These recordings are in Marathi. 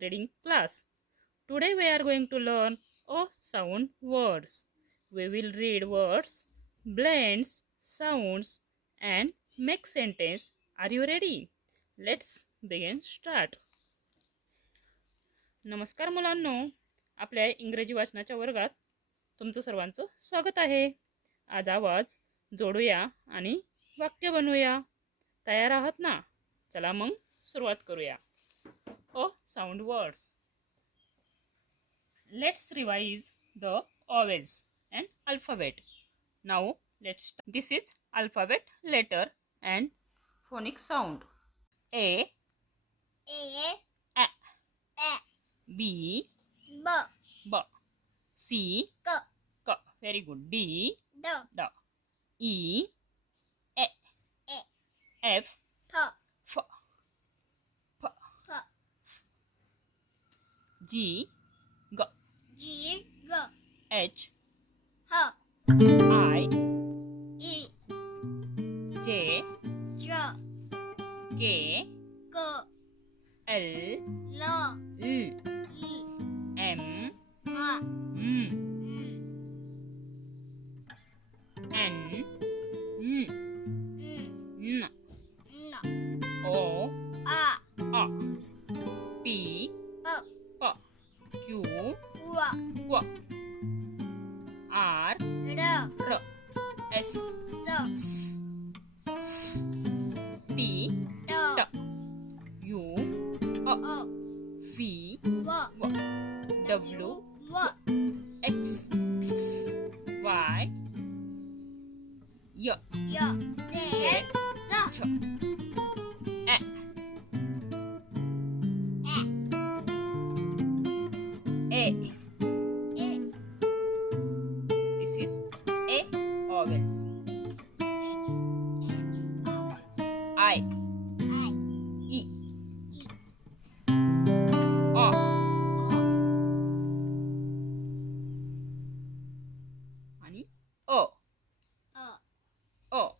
reading class. Today we are going to learn O sound words. We will read words, blends, sounds and make sentence. Are you ready? Let's begin start. नमस्कार मुलांनो, आपल्या इंग्रजी वाचनाच्या वर्गात तुमचं सर्वांचं स्वागत आहे. आज आवाज जोडूया आणि वाक्य बनवूया. तयार आहात ना? चला मग सुरुवात करूया. O sound words. Let's revise the vowels and alphabet. Now let's start. This is alphabet, letter and phonic sound. A, B, B, C, K. Very good. D, D, E, F, F, P, G, G, H, I, J, K, L, M, N, N, O, A, P, P, Q, Q, R, R, S, S, T, T, U, V, W, X, Y, Y, Z, Ch, A. This is A vowels. I, E, O, आणि O. O.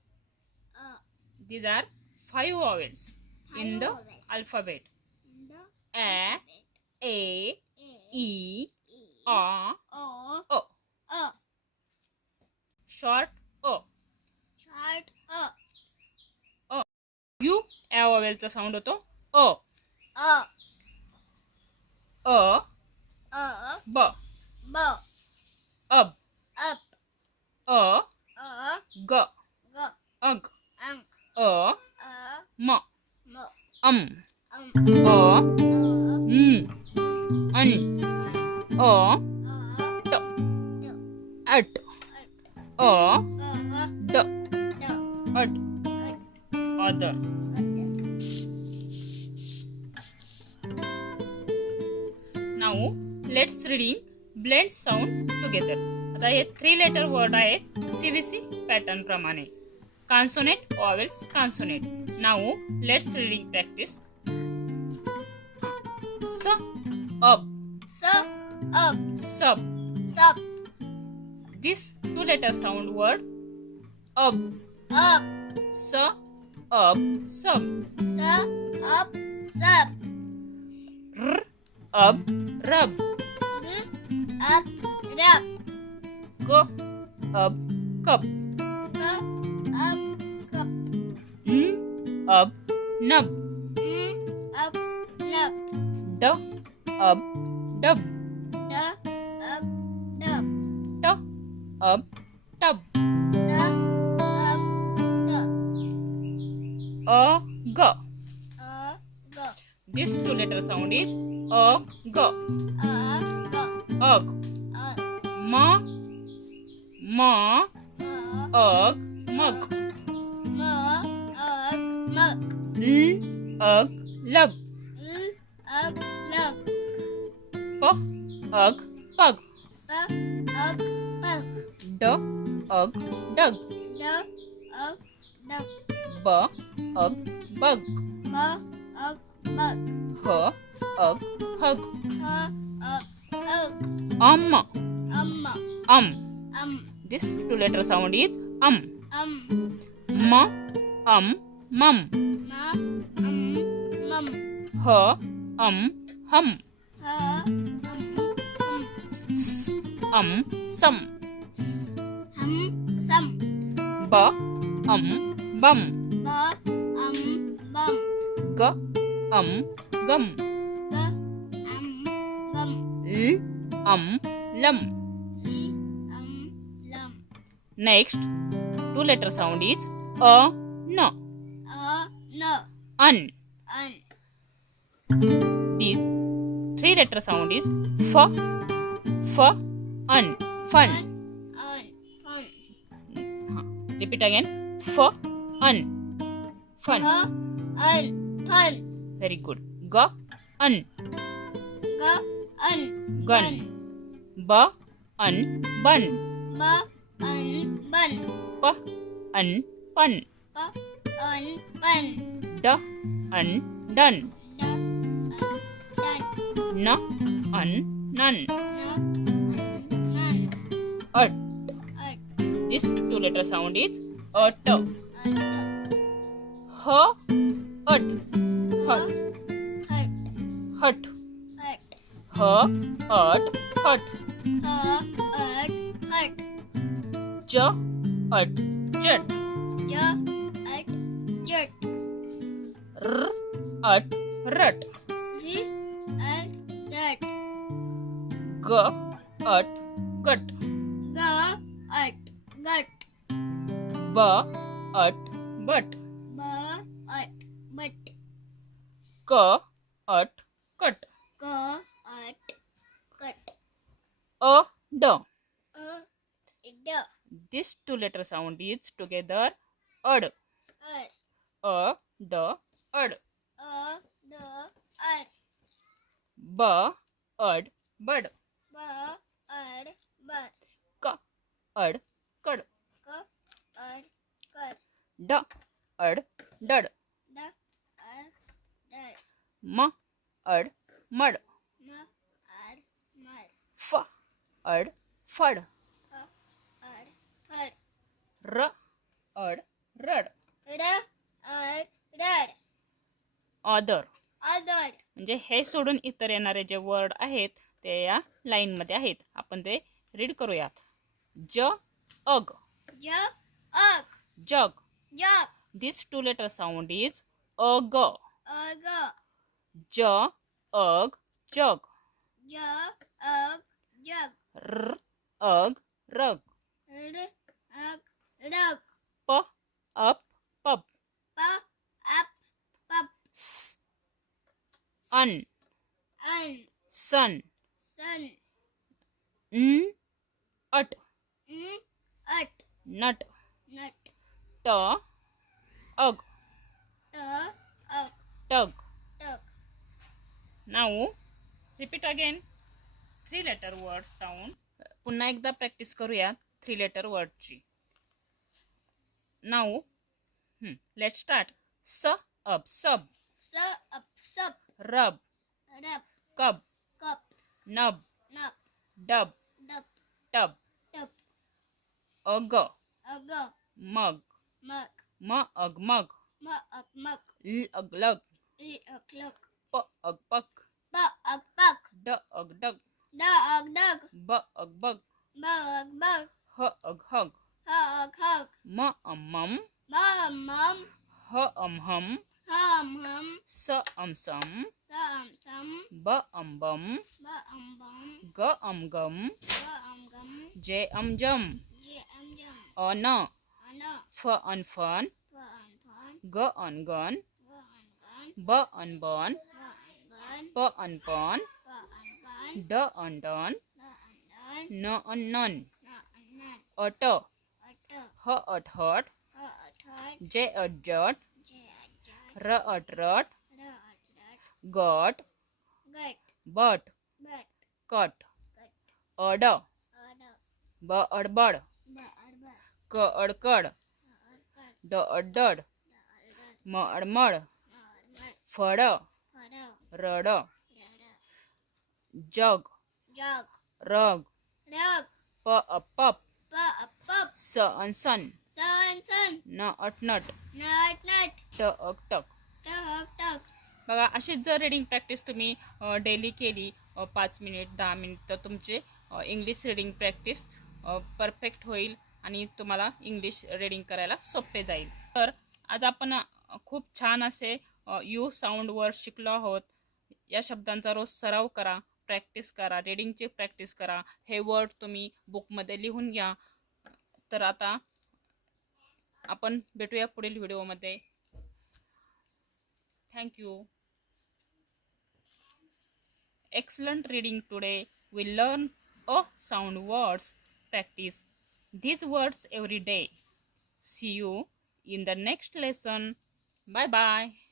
These are 5 vowels in the alphabet. A, E, O, O. Short O. O. U या vowelचा साऊंड होतो O. B, अब, G, ag, M, An, T, at, D, ad, other. Now let's reading blend sound together. आता हे 3 letter word आहेत CBC pattern प्रमाणे. Consonant, vowels, consonant. Now let's reading practice. Up, sub. This 2 letter sound word up, up, sub. R, up, rub. Go, up, cup. Up, nub. D, up, dub. T, up, tub. G. This 2 letter sound is G. Ug. Ma, ug, mug. Ug, lug. P, ug, pug. D, ug, dug. B, ug, bug. H, ug, hug. This 2 letter sound is Ma, mum. H, hum. सम ब बम ग गम ल lump. Next, two letter sound is n. Un. This three letter sound is f, un, fun. Repeat again. F, un, fun. Very good. G, un, gun. B, un, bun. P, un, pun. D, un, done. N, un, none. Ut. This two letter sound is ut. H, ut. Hut. Hut. H, ut, hut. J, ut, jet. R, ut, rut. G, ut, gut. B, ut, butt. K, ut, cut. D. This two letter sound is together ud. D, ud. B, ud, bud. K, ud, cud. D, ud, dud. M, ud, mud. F, ud, fud. R, ud, rud. Other. म्हणजे हे सोडून इतर येणारे जे वर्ड आहेत ते या लाईन मध्ये आहेत. आपण ते रीड करूयात. ज, अग. जग. This two letter sound is ag. J, ag, jug. R, ag, rug. P, up, pup. S, un, sun. N, ut, nut. T, ug, tug. Now repeat again three letter word sound. पुन्हा एकदा प्रॅक्टिस करूया थ्री लेटर वर्ड ची. Now let's start. S, up, sub. Rub, cub. Nub, dub. Tub, ug, mug. Mug, mug. Lug. Puck. Dug. Bug. Hug. Mum. Hum. Sum. Bum. Gum. Jum. No. Fun. Gun. Born. Pawn. Done. None. Auto. Hot. Jot. Rot. Got. But. Cut. Order. Bird. Cud. Dud. Mud. Fudder. Rudder. Jug. Rug. Pup. Sun. Nut. Tuck. बघा, अशीच जर रीडिंग प्रॅक्टिस तुम्ही डेली केली 5 मिनिट 10 मिनिट, तर तुमचे इंग्लिश रीडिंग प्रॅक्टिस परफेक्ट होईल आणि तुम्हाला इंग्लिश रीडिंग करायला सोपे जाईल. तर आज आपण खूप छान असे यू साऊंड वर्ड शिकलो आहोत. या शब्दांचा रोज सराव करा, प्रॅक्टिस करा, रीडिंगची प्रॅक्टिस करा. हे वर्ड तुम्ही बुकमध्ये लिहून घ्या. तर आता आपण भेटूया पुढील व्हिडिओमध्ये. Thank you. Excellent reading today. We learn sound words. Practice these words every day. See you in the next lesson. Bye bye.